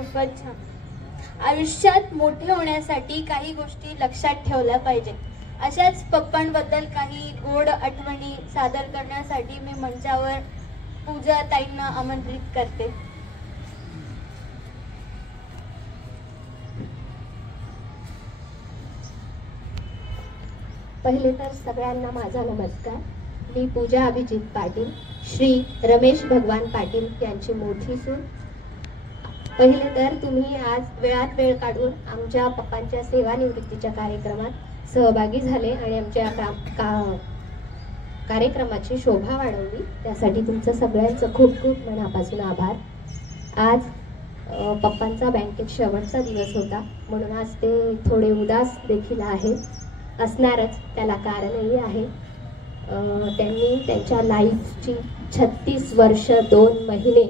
खूपच छान। आयुष्यात मोठे होण्यासाठी काही गोष्टी लक्षात ठेवल्या पाहिजे। अशाच पप्पांबद्दल काही गोड आठवणी सादर करण्यासाठी मी मंचावर पूजा ताईंना आमंत्रित करते। पहिले तर सगळ्यांना माझा नमस्कार। मी पूजा अभिजित पाटील, श्री रमेश भगवान पाटील यांची मोठी सून। पहिले तर तुम्ही आज वेळात वेळ काढून आमच्या पप्पांच्या सेवानिवृत्तीच्या कार्यक्रमात सहभागी झाले आणि आमच्या कार्यक्रमाची शोभा वाढवली, त्यासाठी तुमचं सगळ्यांचं खूप खूप मनापासून आभार। आज पप्पांचा बँकेत शेवटचा दिवस होता, म्हणून आज ते थोडे उदास देखील आहेत, असणारच, त्याला कारणही आहे। त्यांनी त्यांच्या लाईफची 36 वर्ष 2 महिने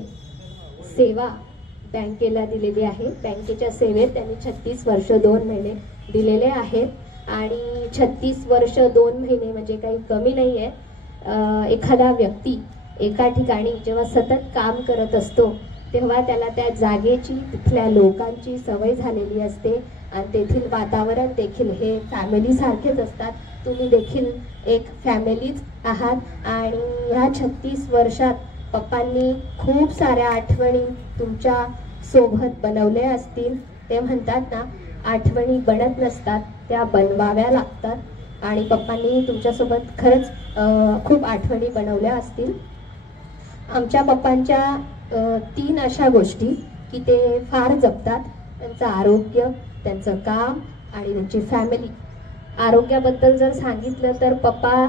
सेवा बँकेला दिलेली आहे। बँकेच्या सेवेत त्यांनी 36 वर्ष 2 महिने दिलेले आहेत आणि 36 वर्ष 2 महिने म्हणजे काही कमी नाही आहे। एखादा व्यक्ती एका ठिकाणी जेव्हा सतत काम करत असतो तेव्हा त्याला त्या जागेची, तिथल्या लोकांची सवय झालेली असते आणि तेथील वातावरण देखील हे फॅमिली सारखेच असतात। तुम्ही देखील एक फॅमिलीच आहात आणि ह्या 36 वर्षात पप्पांनी खूप साऱ्या आठवणी तुमच्या सोबत बनवल्या असतील। ते म्हणतात ना, आठवणी बनत नसतात, त्या बनवाव्या लागतात आणि पप्पांनी तुमच्यासोबत खरंच खूप आठवणी बनवल्या असतील। आमच्या पप्पांच्या 3 अशा गोष्टी की ते फार जपतात, त्यांचं आरोग्य, त्यांचं काम आणि त्यांची फॅमिली। आरोग्याबद्दल जर सांगितलं तर पप्पा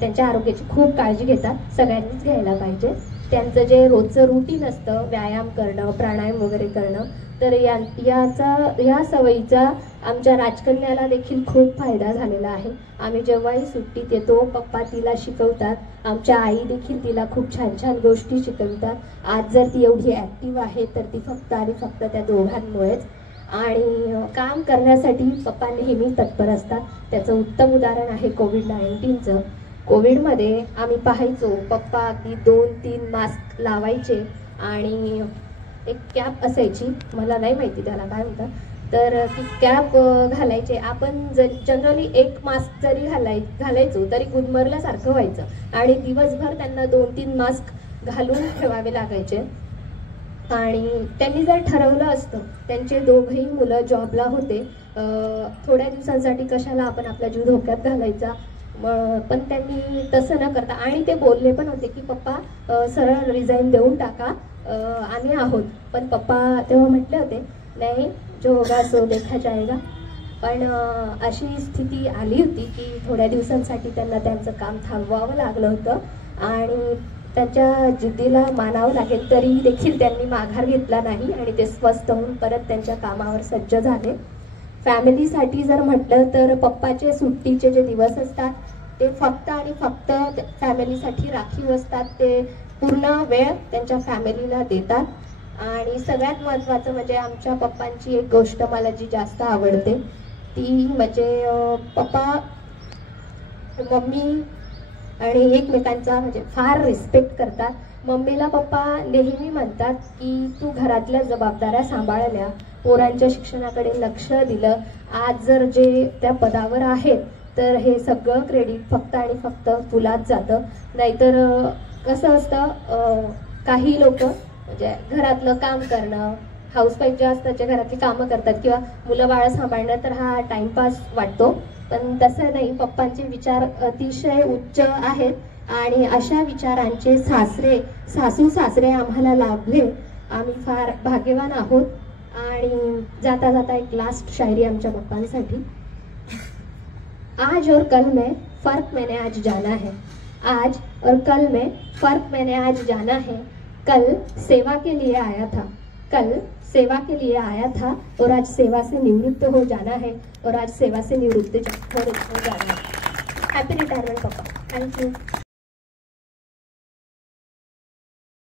त्यांच्या आरोग्याची खूप काळजी घेतात, सगळ्यांनीच घ्यायला पाहिजे। त्यांचं जे रोजचं रुटीन असतं, व्यायाम करणं, प्राणायाम वगैरे करणं, तर या सवयीचा आमच्या राजकन्याला देखील खूप फायदा झालेला आहे। आम्ही जेव्हाही सुट्टीत येतो पप्पा तिला शिकवतात, आमच्या आई देखील तिला खूप छान छान गोष्टी शिकवतात। आज जर ती एवढी ॲक्टिव्ह आहे तर ती फक्त आणि फक्त त्या दोघांमुळेच। आणि काम करण्यासाठी पप्पा नेहमी तत्पर असतात। त्याचं उत्तम उदाहरण आहे कोविड-19चं। कोविडमध्ये आम्ही पाहायचो पप्पा अगदी 2-3 मास्क लावायचे आणि एक कॅप असायची, मला नाही माहिती त्याला काय म्हणतात, तर ती कॅप घालायचे। आपण जनरली एक मास्क जरी घालायचो तरी गुदमरल्यासारखं व्हायचं आणि दिवसभर त्यांना 2-3 मास्क घालून ठेवावे लागायचे। आणि त्यांनी जर ठरवलं असतं, त्यांचे दोघंही मुलं जॉबला होते, थोड्या दिवसांसाठी कशाला आपण आपला जीव धोक्यात घालायचा, पण त्यांनी तसं न करता, आणि ते बोलले पण होते की पप्पा सरळ रिझाईन देऊन टाका, आम्ही आहोत। पण पप्पा तेव्हा म्हटले होते नाही, जो होगा सो देखा जाएगा। पण अशी स्थिती आली होती की थोड्या दिवसांसाठी त्यांना त्यांचं काम थांबवावं लागलं होतं आणि त्यांच्या जिद्दीला मानावं लागेल, तरी देखील त्यांनी माघार घेतला नाही आणि ते स्वस्थ होऊन परत त्यांच्या कामावर सज्ज झाले। फॅमिलीसाठी जर म्हटलं तर पप्पाचे सुट्टीचे जे दिवस असतात ते फक्त आणि फक्त फॅमिलीसाठी राखीव असतात। ते पूर्ण वेळ त्यांच्या फॅमिलीला देतात आणि सगळ्यात महत्त्वाचं म्हणजे आमच्या पप्पांची एक गोष्ट मला जी जास्त आवडते ती म्हणजे पप्पा मम्मी आणि एकमेकांचा म्हणजे फार रिस्पेक्ट करतात। मम्मीला पप्पा नेहमी म्हणतात की तू घरातल्या जबाबदाऱ्या सांभाळल्या, पोरांच्या शिक्षणाकडे लक्ष दिलं, आज जर जे त्या पदावर आहेत तर हे सगळं क्रेडिट फक्त आणि फक्त तुलाच जातं। नाहीतर कसं असतं, काही लोक म्हणजे घरातलं काम करणं, हाऊसवाईफ ज्या असतात ज्या घरातली कामं करतात किंवा मुलं बाळं सांभाळणं, तर हा टाइमपास वाटतो, पण तसं नाही। पप्पांचे विचार अतिशय उच्च आहेत आणि अशा विचारांचे सासू सासरे आम्हाला लाभले, आम्ही फार भाग्यवान आहोत। आणि जाता जाता एक लास्ट शायरी आमच्या पप्पांसाठी। आज और कल में फर्क मैंने आज जाना है, आज और कल में फर्क मैंने आज जाना है। कल सेवा के लिए आया था, कल सेवा के लिए आया था और आज सेवा से निवृत्त हो जाना है, और आज सेवा से निवृत्त हो जाना है। हैप्पी रिटायरमेंट पप्पा, थैंक यू।